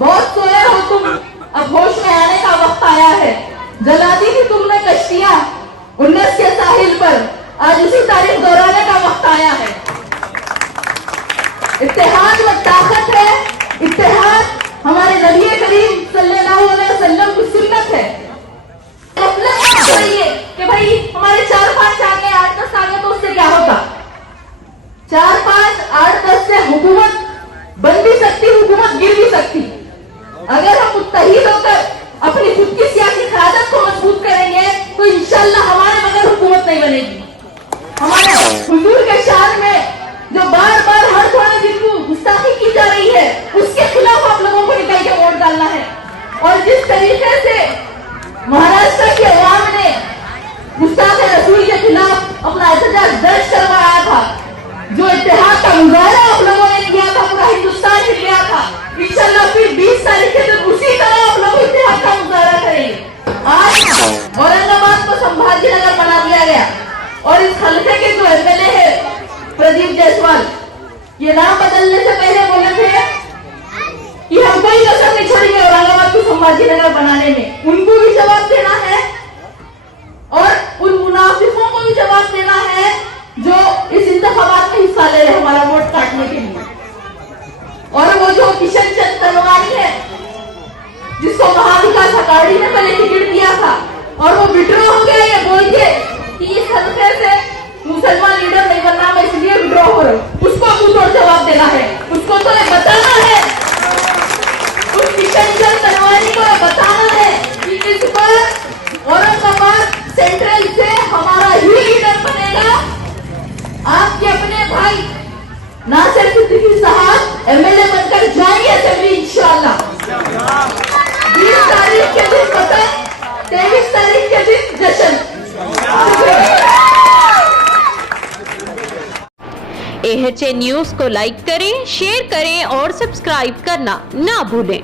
बहुत सोए हो तुम, अब होश में आने का वक्त आया है। जला दी थी तुमने कश्तियां 19 के साहिल पर, आज उसी तारीख दोहराने का वक्त आया है। इत्तेहाद में ताकत है, इत्तेहाद हमारे नबी करीम सल्लल्लाहु अलैहि वसल्लम की सुन्नत है। चाहिए कि भाई हमारे 4-5 आ गए, 8-10 आ गए तो उससे क्या होगा? 4-5, 8-10 से हुकूमत बन भी सकती, हुकूमत गिर भी सकती। अगर हम मुत्तहिद होकर अपनी खुद की सियासी क़यादत को मजबूत करेंगे तो इंशाअल्लाह हमारे बगैर हुकूमत नहीं बनेगी। हमारे हुजूर के शान में जो बार बार हर थोड़े दिन को गुस्ताखी की जा रही है, उसके खिलाफ आप लोगों को निकल के वोट डालना है। और जिस तरीके से महाराष्ट्र की अवाम ने गुस्ताख रसूल के खिलाफ अपना एहतजाज दर्ज करवाया था, जो इत्तेहाद का मुजाहरा आप लोगों ने किया था, पूरा हिंदुस्तान ने किया था, इंशाअल्लाह फिर 20 तारीख के दिन उसी तरह आप लोग इत्तेहाद का मुजाहरा करेंगे। आज औरंगाबाद को संभाजी नगर बना दिया गया और इस हल्के के जो एमएलए है प्रदीप जायसवाल, ये नाम बदलने से पहले बोले थे कि हम कोई कसर नहीं छोड़ेंगे औरंगाबाद को संभाजी नगर बनाने में। उनको भी जवाब देना है और उन मुनाफिकों को भी जवाब देना है जो इस इंतखाबात में हिस्सा ले रहे हैं हमारा वोट काटने के लिए। और वो जो किशन चंद तलवारी है, जिसको महाविकास अघाड़ी ने पहले टिकट दिया था और वो विड्रॉ हो गया ये बोल के कि इस हल्के से मुसलमान लीडर नहीं बनना, मैं इसलिए विड्रॉ हो रहा हूँ, उसको मुंह जवाब देना है, उसको तो बताना है, उस किशन चंद तलवारी को बताना है कि इस पर औरंगाबाद सेंट्रल से हमारा ही लीडर बनेगा। आपके अपने भाई नासिर सिद्दीकी साहब एमएलए बनकर जाएंगे असेंबली इंशाअल्लाह। 20 तारीख के दिन पतन, 23 तारीख के दिन जश्न। AHA न्यूज़ को लाइक करें, शेयर करें और सब्सक्राइब करना ना भूलें।